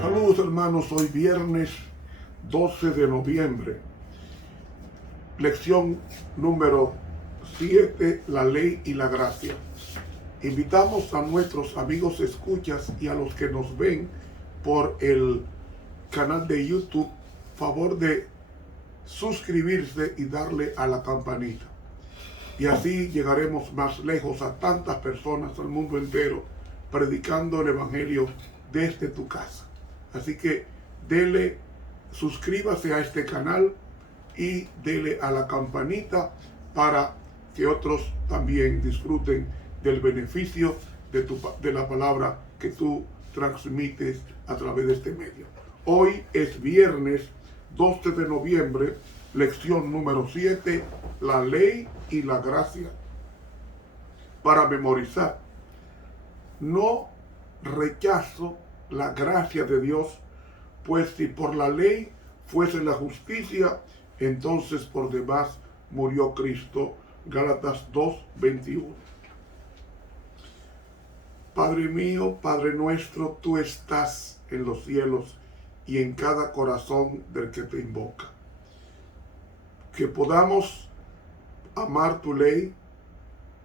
Saludos hermanos, hoy viernes 12 de noviembre, lección número 7, la ley y la gracia. Invitamos a nuestros amigos escuchas y a los que nos ven por el canal de YouTube, favor de suscribirse y darle a la campanita. Y así llegaremos más lejos a tantas personas al mundo entero, predicando el evangelio desde tu casa. Así que suscríbase a este canal y dele a la campanita para que otros también disfruten del beneficio de la palabra que tú transmites a través de este medio. Hoy es viernes 12 de noviembre, lección número 7, la ley y la gracia. Para memorizar, no rechazo la gracia de Dios, pues si por la ley fuese la justicia, entonces por demás murió Cristo. Gálatas 2:21. Padre mío, Padre nuestro, tú estás en los cielos y en cada corazón del que te invoca. Que podamos amar tu ley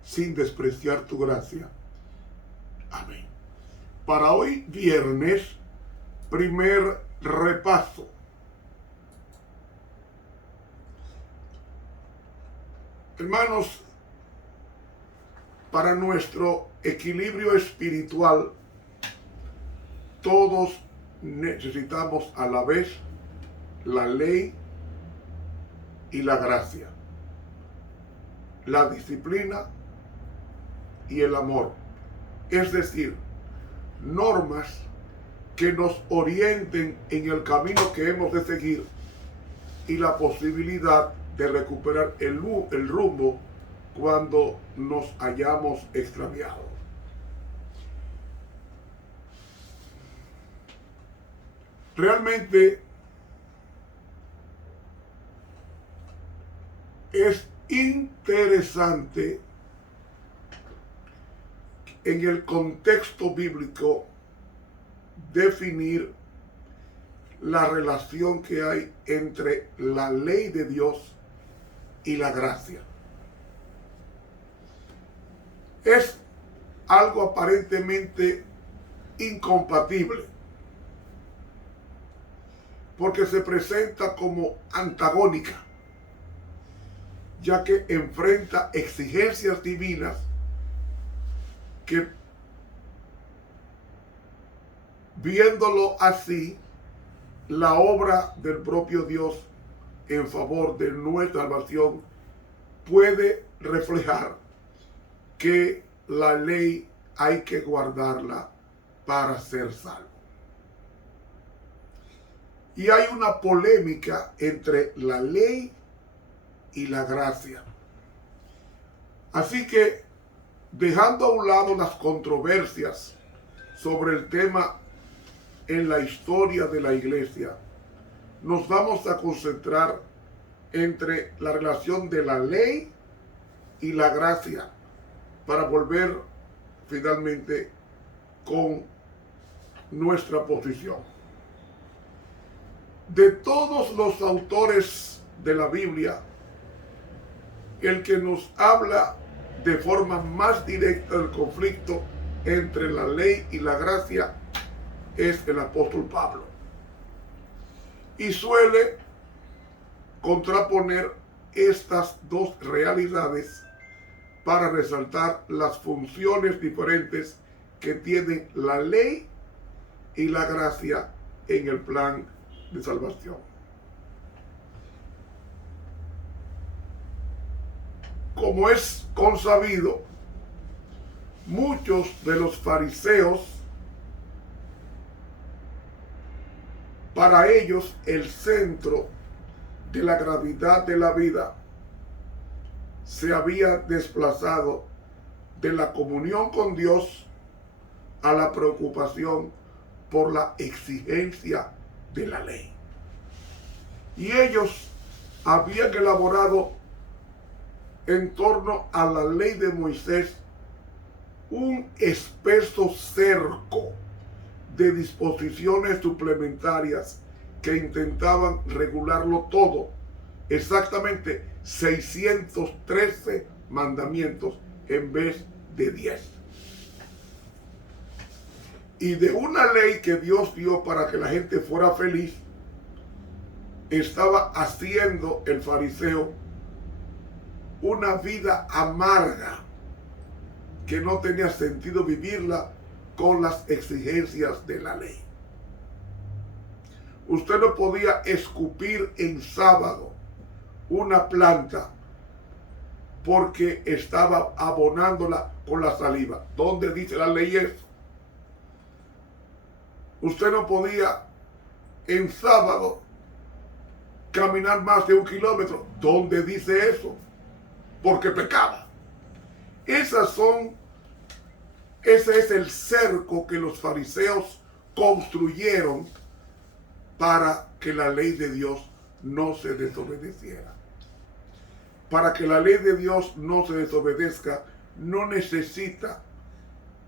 sin despreciar tu gracia. Amén. Para hoy viernes, primer repaso. Hermanos, para nuestro equilibrio espiritual, todos necesitamos a la vez la ley y la gracia, la disciplina y el amor. Es decir, normas que nos orienten en el camino que hemos de seguir y la posibilidad de recuperar el rumbo cuando nos hayamos extraviado. Realmente es interesante en el contexto bíblico definir la relación que hay entre la ley de Dios y la gracia. Es algo aparentemente incompatible, porque se presenta como antagónica, ya que enfrenta exigencias divinas que, viéndolo así, la obra del propio Dios en favor de nuestra salvación puede reflejar que la ley hay que guardarla para ser salvo. Y hay una polémica entre la ley y la gracia. Así que, dejando a un lado las controversias sobre el tema en la historia de la iglesia, nos vamos a concentrar entre la relación de la ley y la gracia para volver finalmente con nuestra posición. De todos los autores de la Biblia, el que nos habla de forma más directa del conflicto entre la ley y la gracia es el apóstol Pablo. Y suele contraponer estas dos realidades para resaltar las funciones diferentes que tienen la ley y la gracia en el plan de salvación. Como es consabido, muchos de los fariseos, para ellos el centro de la gravedad de la vida se había desplazado de la comunión con Dios a la preocupación por la exigencia de la ley. Y ellos habían elaborado en torno a la ley de Moisés un espeso cerco de disposiciones suplementarias que intentaban regularlo todo. Exactamente 613 mandamientos en vez de 10. Y de una ley que Dios dio para que la gente fuera feliz, estaba haciendo el fariseo una vida amarga que no tenía sentido vivirla con las exigencias de la ley. Usted no podía escupir en sábado una planta porque estaba abonándola con la saliva. ¿Dónde dice la ley eso? Usted no podía en sábado caminar más de 1 kilómetro. ¿Dónde dice eso? Porque pecaba. Ese es el cerco que los fariseos construyeron para que la ley de Dios no se desobedeciera. Para que la ley de Dios no se desobedezca, no necesita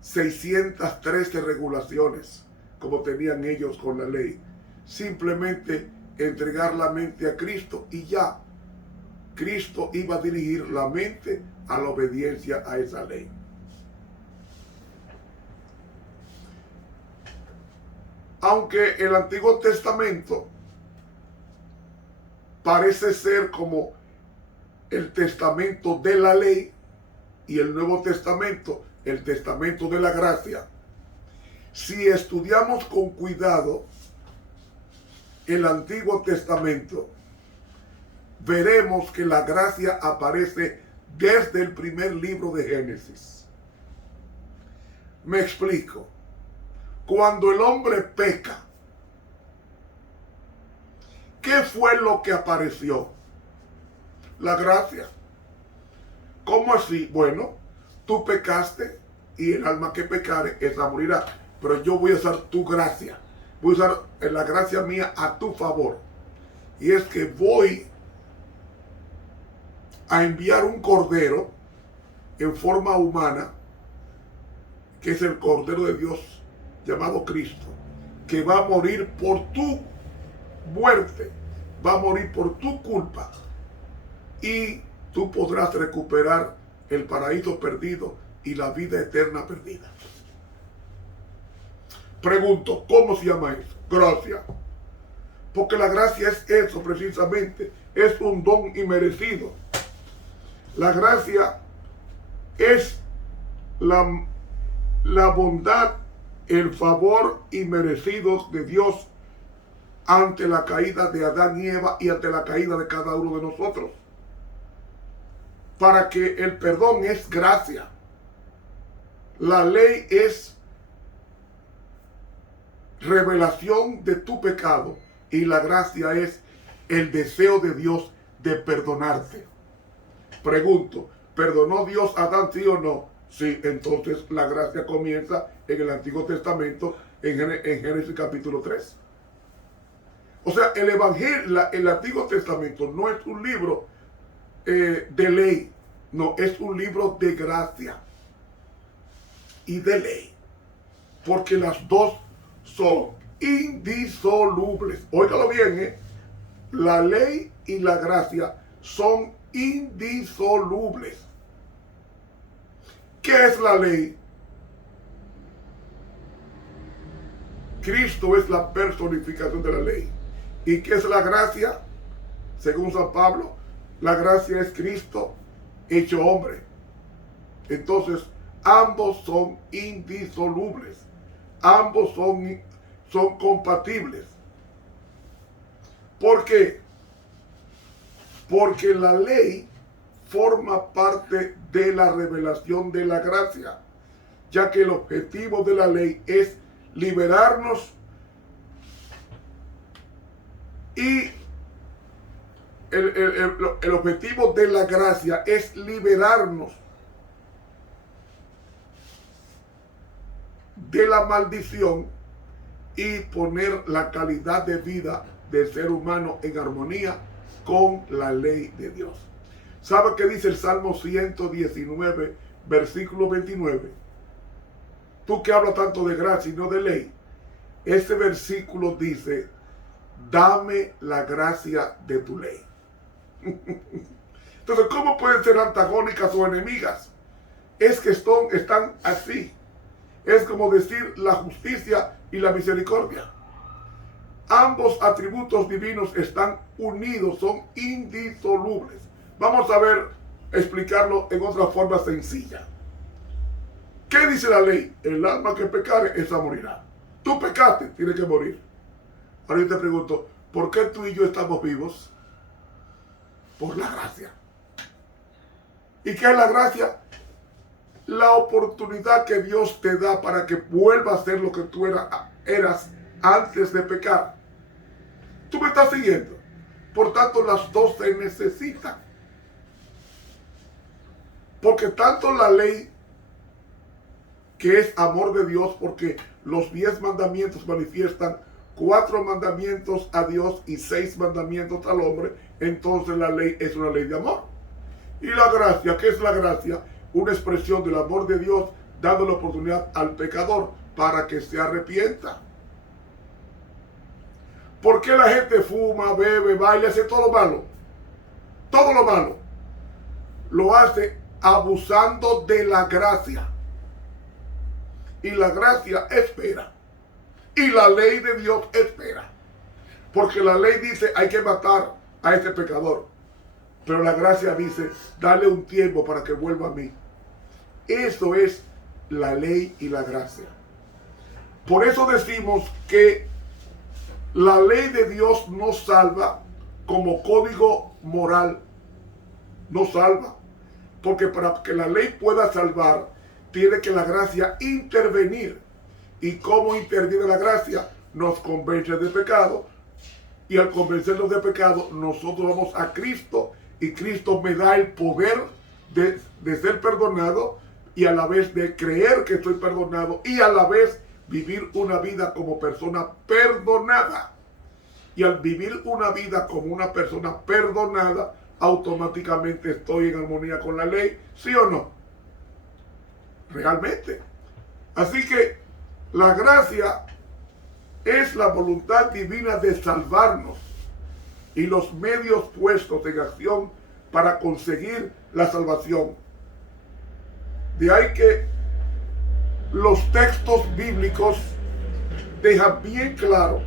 613 regulaciones como tenían ellos con la ley. Simplemente entregar la mente a Cristo y ya. Cristo iba a dirigir la mente a la obediencia a esa ley. Aunque el Antiguo Testamento parece ser como el testamento de la ley y el Nuevo Testamento, el testamento de la gracia, si estudiamos con cuidado el Antiguo Testamento, veremos que la gracia aparece desde el primer libro de Génesis. Me explico. Cuando el hombre peca, ¿qué fue lo que apareció? La gracia. ¿Cómo así? Bueno, tú pecaste y el alma que pecare, esa morirá. Pero yo voy a usar tu gracia. Voy a usar la gracia mía a tu favor. Y es que voy a enviar un cordero en forma humana, que es el Cordero de Dios llamado Cristo, que va a morir por tu muerte, va a morir por tu culpa, y tú podrás recuperar el paraíso perdido y la vida eterna perdida. Pregunto, ¿cómo se llama eso? Gracia. Porque la gracia es eso precisamente, es un don inmerecido. La gracia es la bondad, el favor inmerecido de Dios ante la caída de Adán y Eva y ante la caída de cada uno de nosotros. Para que el perdón es gracia. La ley es revelación de tu pecado y la gracia es el deseo de Dios de perdonarte. Pregunto, ¿perdonó Dios a Adán, sí o no? Sí, entonces la gracia comienza en el Antiguo Testamento, en Génesis capítulo 3. O sea, el Evangelio, el Antiguo Testamento no es un libro de ley, no, es un libro de gracia y de ley, porque las dos son indisolubles. Óigalo bien, la ley y la gracia son indisolubles. ¿Qué es la ley? Cristo es la personificación de la ley. ¿Y qué es la gracia? Según San Pablo, la gracia es Cristo hecho hombre. Entonces, ambos son indisolubles. Ambos son compatibles. ¿Por qué? Porque la ley forma parte de la revelación de la gracia, ya que el objetivo de la ley es liberarnos y el objetivo de la gracia es liberarnos de la maldición y poner la calidad de vida del ser humano en armonía con la ley de Dios. ¿Sabe qué dice el Salmo 119, versículo 29? Tú que hablas tanto de gracia y no de ley. Este versículo dice, dame la gracia de tu ley. Entonces, ¿cómo pueden ser antagónicas o enemigas? Es que están así. Es como decir la justicia y la misericordia. Ambos atributos divinos están unidos, son indisolubles. Vamos a ver, explicarlo en otra forma sencilla. ¿Qué dice la ley? El alma que pecare, esa morirá. Tú pecaste, tienes que morir. Ahora yo te pregunto, ¿por qué tú y yo estamos vivos? Por la gracia. ¿Y qué es la gracia? La oportunidad que Dios te da para que vuelvas a ser lo que tú eras antes de pecar. ¿Tú me estás siguiendo? Por tanto, las dos se necesitan. Porque tanto la ley, que es amor de Dios, porque los 10 mandamientos manifiestan 4 mandamientos a Dios y 6 mandamientos al hombre, entonces la ley es una ley de amor. Y la gracia, ¿qué es la gracia? Una expresión del amor de Dios dando la oportunidad al pecador para que se arrepienta. ¿Por qué la gente fuma, bebe, baila, hace todo lo malo? Todo lo malo. Lo hace abusando de la gracia. Y la gracia espera. Y la ley de Dios espera. Porque la ley dice hay que matar a este pecador. Pero la gracia dice dale un tiempo para que vuelva a mí. Eso es la ley y la gracia. Por eso decimos que la ley de Dios no salva como código moral. No salva. Porque para que la ley pueda salvar, tiene que la gracia intervenir. ¿Y cómo interviene la gracia? Nos convence de pecado. Y al convencernos de pecado, nosotros vamos a Cristo. Y Cristo me da el poder de ser perdonado. Y a la vez de creer que estoy perdonado. Y a la vez vivir una vida como persona perdonada. Y al vivir una vida como una persona perdonada, automáticamente estoy en armonía con la ley, ¿sí o no? Realmente. Así que la gracia es la voluntad divina de salvarnos y los medios puestos en acción para conseguir la salvación. De ahí que los textos bíblicos dejan bien claro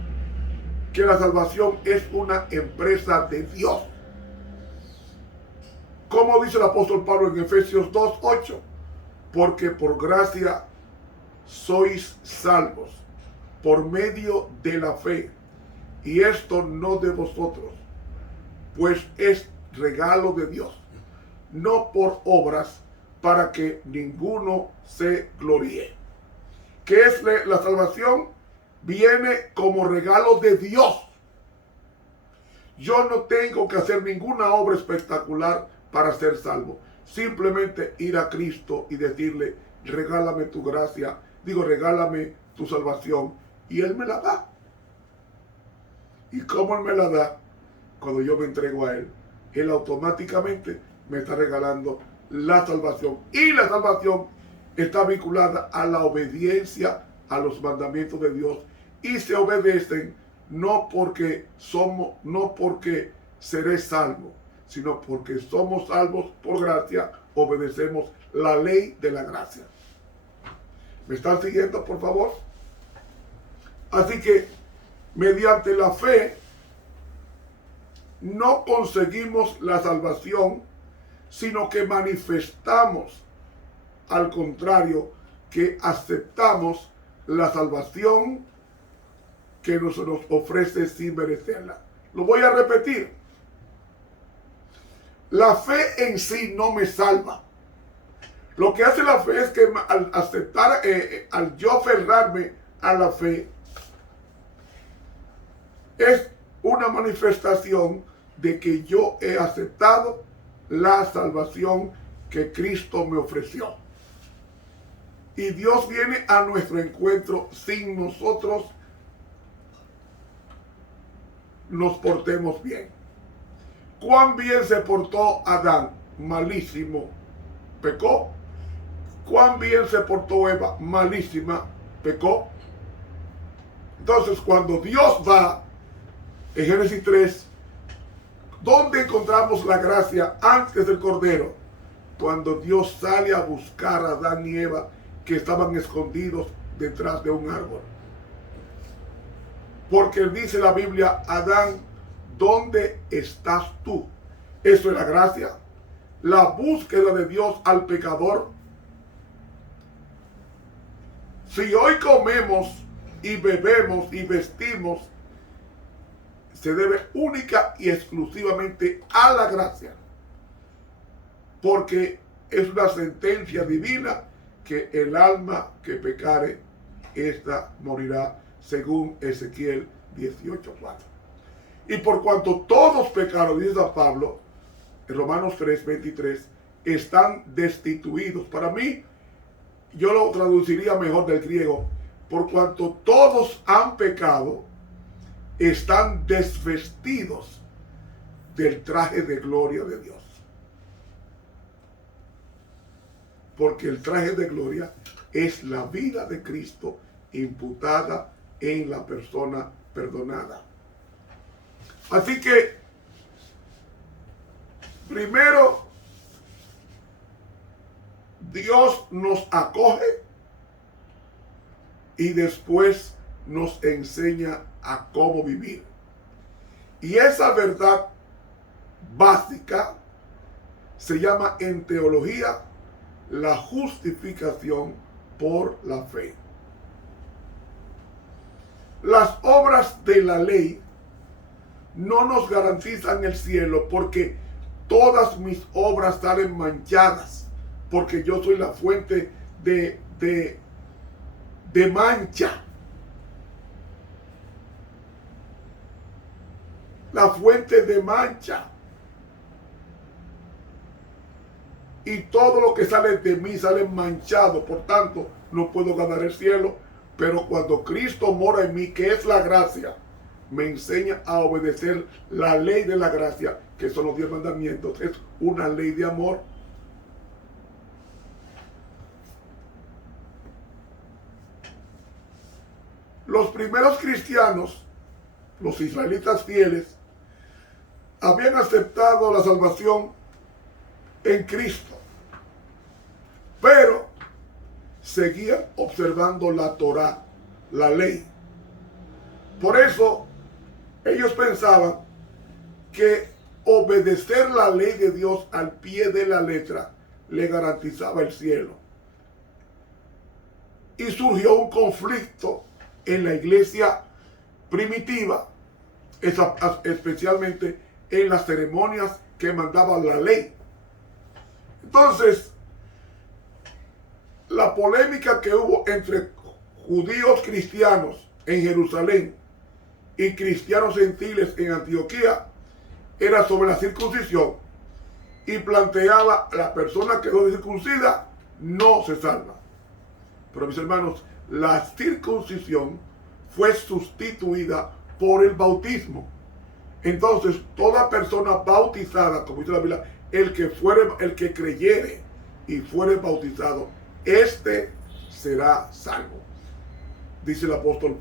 que la salvación es una empresa de Dios. Como dice el apóstol Pablo en Efesios 2:8, porque por gracia sois salvos por medio de la fe, y esto no de vosotros, pues es regalo de Dios, no por obras, para que ninguno se gloríe. ¿Qué es la salvación? Viene como regalo de Dios. Yo no tengo que hacer ninguna obra espectacular para ser salvo. Simplemente ir a Cristo y decirle, regálame tu gracia, regálame tu salvación, y Él me la da. ¿Y cómo Él me la da? Cuando yo me entrego a Él. Él automáticamente me está regalando la salvación. Y la salvación está vinculada a la obediencia a los mandamientos de Dios. Y se obedecen no porque seré salvo, sino porque somos salvos por gracia, obedecemos la ley de la gracia. ¿Me están siguiendo, por favor? Así que, mediante la fe, no conseguimos la salvación, sino que manifestamos, al contrario, que aceptamos la salvación que nos ofrece sin merecerla. Lo voy a repetir. La fe en sí no me salva. Lo que hace la fe es que al aceptar, al yo aferrarme a la fe, es una manifestación de que yo he aceptado la salvación que Cristo me ofreció. Y Dios viene a nuestro encuentro sin nosotros nos portemos bien. ¿Cuán bien se portó Adán? Malísimo, pecó. ¿Cuán bien se portó Eva? Malísima, pecó. Entonces, cuando Dios va, en Génesis 3, ¿dónde encontramos la gracia antes del Cordero? Cuando Dios sale a buscar a Adán y Eva, que estaban escondidos detrás de un árbol. Porque dice la Biblia, Adán, ¿dónde estás tú? Eso es la gracia. La búsqueda de Dios al pecador. Si hoy comemos y bebemos y vestimos, se debe única y exclusivamente a la gracia. Porque es una sentencia divina que el alma que pecare, esta morirá, según Ezequiel 18:4. Y por cuanto todos pecaron, dice San Pablo, en Romanos 3:23, están destituidos. Para mí, yo lo traduciría mejor del griego, por cuanto todos han pecado, están desvestidos del traje de gloria de Dios. Porque el traje de gloria es la vida de Cristo imputada en la persona perdonada. Así que, primero, Dios nos acoge y después nos enseña a cómo vivir. Y esa verdad básica se llama en teología la justificación por la fe. Las obras de la ley no nos garantizan el cielo, porque todas mis obras salen manchadas, porque yo soy la fuente de mancha. La fuente de mancha. Y todo lo que sale de mí sale manchado, por tanto no puedo ganar el cielo. Pero cuando Cristo mora en mí, que es la gracia, me enseña a obedecer la ley de la gracia, que son los 10 mandamientos. Es una ley de amor. Los primeros cristianos, los israelitas fieles, habían aceptado la salvación en Cristo, pero seguían observando la Torá, la ley. Por eso ellos pensaban que obedecer la ley de Dios al pie de la letra le garantizaba el cielo. Y surgió un conflicto en la iglesia primitiva, especialmente en las ceremonias que mandaba la ley. Entonces, la polémica que hubo entre judíos cristianos en Jerusalén y cristianos gentiles en Antioquía era sobre la circuncisión, y planteaba: la persona que no es circuncida no se salva. Pero, mis hermanos, la circuncisión fue sustituida por el bautismo. Entonces, toda persona bautizada, como dice la Biblia, el que creyere y fuere bautizado, este será salvo. Dice el apóstol,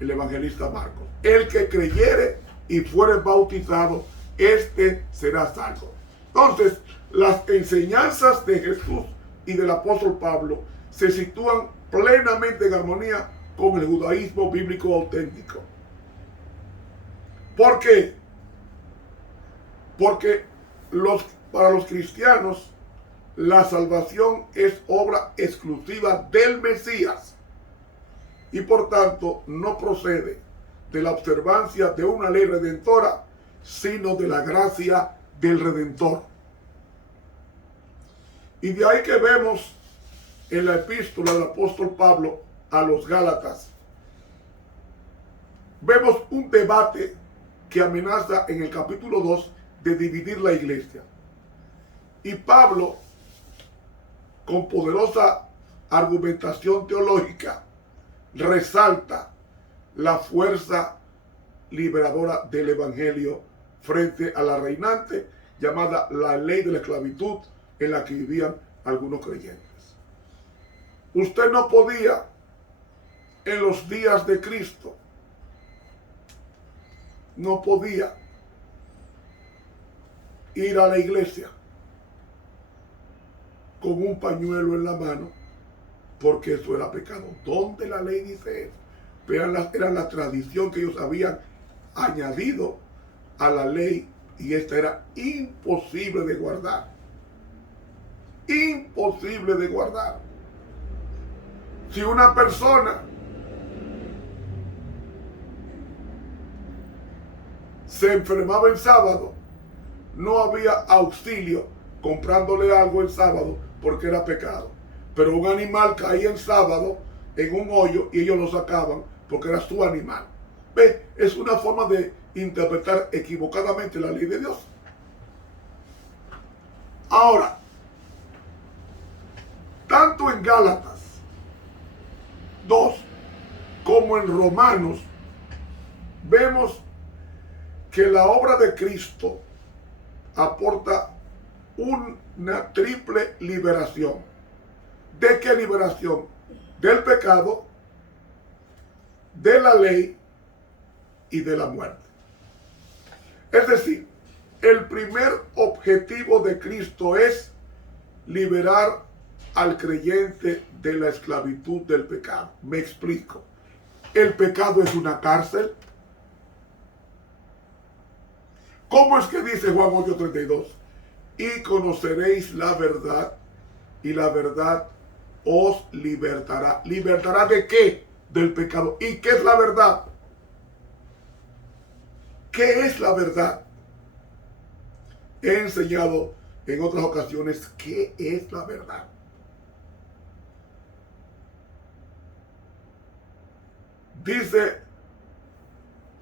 el evangelista Marcos: el que creyere y fuere bautizado, este será salvo. Entonces, las enseñanzas de Jesús y del apóstol Pablo se sitúan plenamente en armonía con el judaísmo bíblico auténtico. ¿Por qué? Porque para los cristianos la salvación es obra exclusiva del Mesías, y por tanto no procede de la observancia de una ley redentora, sino de la gracia del Redentor. Y de ahí que vemos en la epístola del apóstol Pablo a los Gálatas, vemos un debate que amenaza en el capítulo 2 de dividir la iglesia. Y Pablo, con poderosa argumentación teológica, resalta la fuerza liberadora del evangelio frente a la reinante llamada la ley de la esclavitud en la que vivían algunos creyentes. Usted no podía en los días de Cristo, no podía ir a la iglesia con un pañuelo en la mano, porque eso era pecado. ¿Dónde la ley dice eso? Pero era la tradición que ellos habían añadido a la ley, y esta era imposible de guardar. Imposible de guardar. Si una persona se enfermaba en sábado, no había auxilio comprándole algo en sábado porque era pecado. Pero un animal caía en sábado en un hoyo y ellos lo sacaban porque era su animal. ¿Ve? Es una forma de interpretar equivocadamente la ley de Dios. Ahora, tanto en Gálatas 2 como en Romanos vemos que la obra de Cristo aporta una triple liberación. ¿De qué liberación? Del pecado, de la ley y de la muerte. Es decir, el primer objetivo de Cristo es liberar al creyente de la esclavitud del pecado. Me explico. El pecado es una cárcel. ¿Cómo es que dice Juan 8:32? Y conoceréis la verdad, y la verdad os libertará. ¿Libertará de qué? Del pecado. ¿Y qué es la verdad? ¿Qué es la verdad? He enseñado en otras ocasiones qué es la verdad. Dice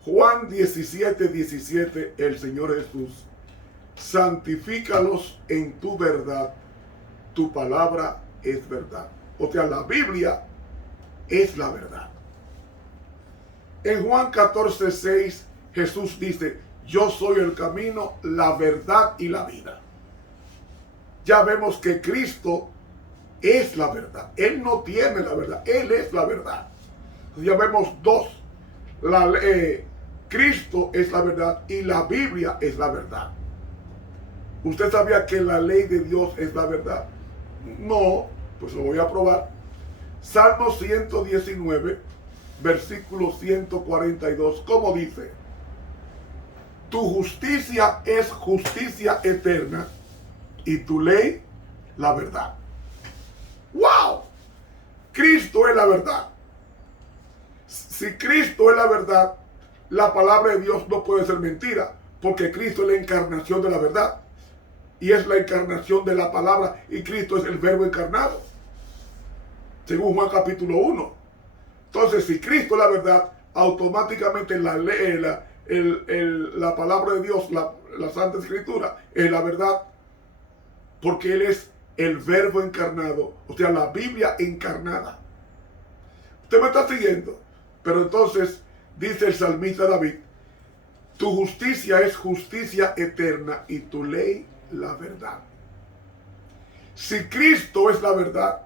Juan 17:17, el Señor Jesús: santifícalos en tu verdad, tu palabra es verdad. O sea, la Biblia es la verdad. En Juan 14:6, Jesús dice: yo soy el camino, la verdad y la vida. Ya vemos que Cristo es la verdad. Él no tiene la verdad, Él es la verdad. Ya vemos dos. Cristo es la verdad y la Biblia es la verdad. ¿Usted sabía que la ley de Dios es la verdad? No, pues lo voy a probar. Salmo 119, versículo 142, ¿cómo dice? Tu justicia es justicia eterna y tu ley la verdad. ¡Wow! Cristo es la verdad. Si Cristo es la verdad, la palabra de Dios no puede ser mentira, porque Cristo es la encarnación de la verdad. Y es la encarnación de la palabra, y Cristo es el verbo encarnado, según Juan capítulo 1. Entonces, si Cristo es la verdad, automáticamente la palabra de Dios, la Santa Escritura, es la verdad, porque Él es el verbo encarnado, o sea, la Biblia encarnada. ¿Usted me está siguiendo? Pero entonces, dice el salmista David: tu justicia es justicia eterna y tu ley la verdad. Si Cristo es la verdad,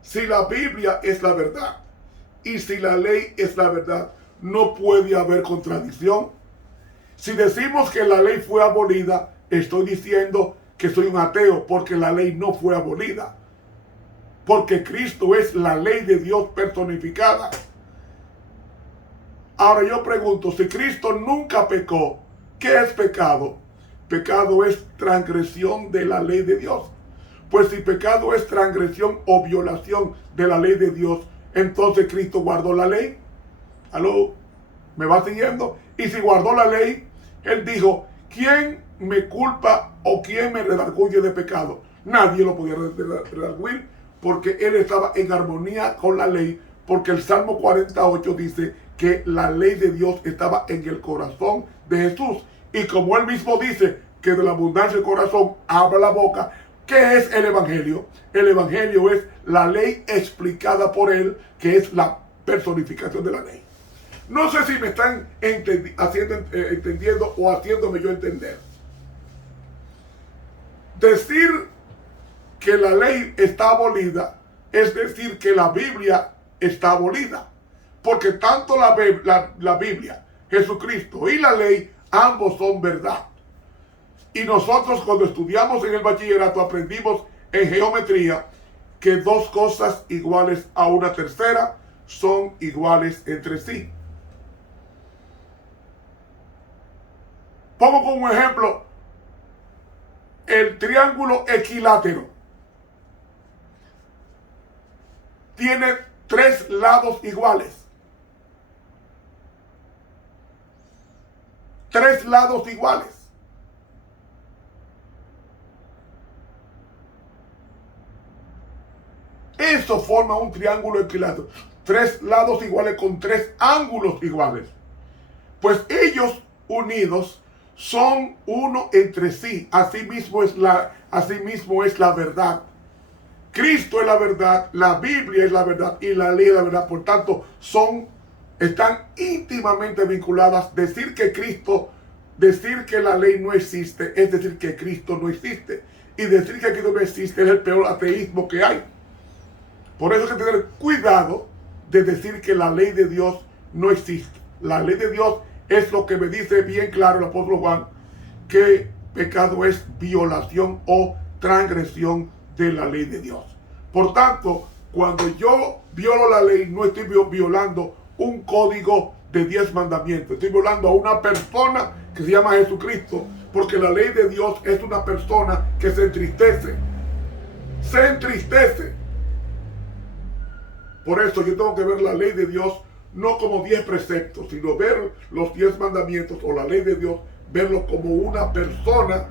si la Biblia es la verdad y si la ley es la verdad, no puede haber contradicción. Si decimos que la ley fue abolida, estoy diciendo que soy un ateo, porque la ley no fue abolida, porque Cristo es la ley de Dios personificada. Ahora yo pregunto, si Cristo nunca pecó, ¿qué es pecado? Pecado es transgresión de la ley de Dios. Pues si pecado es transgresión o violación de la ley de Dios, entonces Cristo guardó la ley. ¿Aló? ¿Me va siguiendo? Y si guardó la ley, Él dijo: ¿quién me culpa o quién me redarguye de pecado? Nadie lo podía redarguir, porque Él estaba en armonía con la ley, porque el Salmo 48 dice que la ley de Dios estaba en el corazón de Jesús. Y como Él mismo dice que de la abundancia del corazón habla la boca, ¿qué es el Evangelio? El Evangelio es la ley explicada por Él, que es la personificación de la ley. No sé si me están entendiendo o haciéndome yo entender. Decir que la ley está abolida es decir que la Biblia está abolida. Porque tanto la Biblia, Jesucristo y la ley, ambos son verdad. Y nosotros cuando estudiamos en el bachillerato aprendimos en geometría que dos cosas iguales a una tercera son iguales entre sí. Pongo como ejemplo el triángulo equilátero. Tiene tres lados iguales. Tres lados iguales. Eso forma un triángulo equilátero. Tres lados iguales con tres ángulos iguales. Pues ellos unidos son uno entre sí. Asimismo es la verdad. Cristo es la verdad, la Biblia es la verdad y la ley es la verdad. Por tanto, están íntimamente vinculadas. Decir que la ley no existe es decir que Cristo no existe. Y decir que Cristo no existe es el peor ateísmo que hay. Por eso hay que tener cuidado de decir que la ley de Dios no existe. La ley de Dios es lo que me dice bien claro el apóstol Juan, que pecado es violación o transgresión de la ley de Dios. Por tanto, cuando yo violo la ley, no estoy violando un código de 10 mandamientos. Estoy violando a una persona que se llama Jesucristo, porque la ley de Dios es una persona que se entristece. Se entristece. Por eso yo tengo que ver la ley de Dios no como 10 preceptos, sino ver los 10 mandamientos o la ley de Dios, verlo como una persona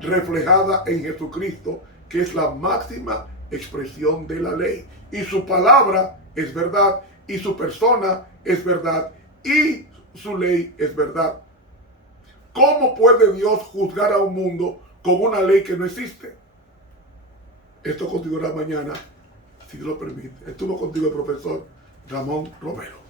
reflejada en Jesucristo, que es la máxima expresión de la ley. Y su palabra es verdad, y su persona es verdad, y su ley es verdad. ¿Cómo puede Dios juzgar a un mundo con una ley que no existe? Esto continuará mañana, si Dios lo permite. Estuvo contigo el profesor Ramón Romero.